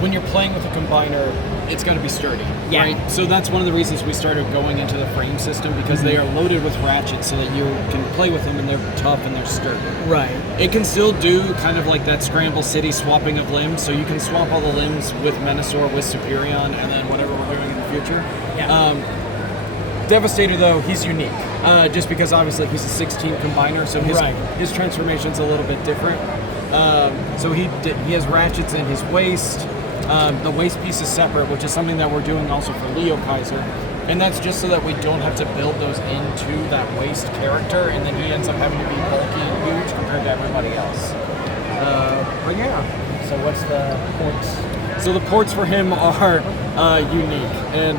when you're playing with a combiner, it's got to be sturdy, right? So that's one of the reasons we started going into the frame system, because they are loaded with ratchets so that you can play with them and they're tough and they're sturdy. Right. It can still do kind of like that Scramble City swapping of limbs, so you can swap all the limbs with Menasor, with Superion, and then whatever we're doing in the future. Yeah. Devastator, though, he's unique, just because obviously he's a 16 combiner, so his transformation's a little bit different. So he has ratchets in his waist. The waist piece is separate, which is something that we're doing also for Liokaiser. And that's just so that we don't have to build those into that waist character, and then he ends up having to be bulky and huge compared to everybody else. But yeah. So what's the ports? So the ports for him are unique, and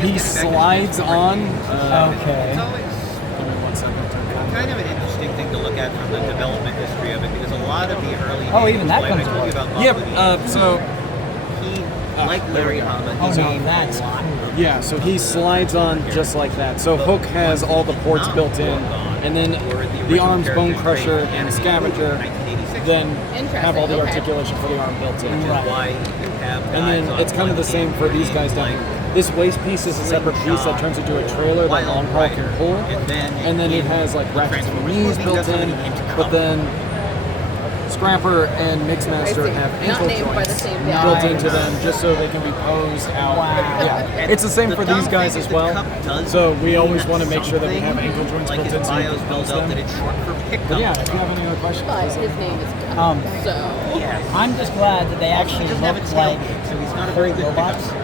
he slides on. Okay. It's always Give me 1 second. kind of an interesting thing to look at from the development history of it, because a lot of the early even that comes I told you with about Yep. So he, like Larry Hama, Oh, he no, made that's a lot of yeah, so he slides on just like that. So Hook has all the ports built in, and then the arms, Bone Crusher and Scavenger, then have all the articulation for the arm built in. why you have And then guys it's on kind of the one same team for these where guys down like here. This waist piece is a separate piece that turns into a trailer that Long Haul can pull, and then it has like ratchets and knees built in, but then Scrapper and Mixmaster have ankle joints built into them just so they can be posed out. Wow. Yeah. It's the same for these guys as well. So we always want to make sure that we have ankle joints like built his in so we bios can build post up that them. it's short for pickup. But yeah, if you have any other questions, But please let his me know. name is Doug. So Yes. I'm just glad that they actually He doesn't have a look like tailgate, so he's not a very good robots. pickup.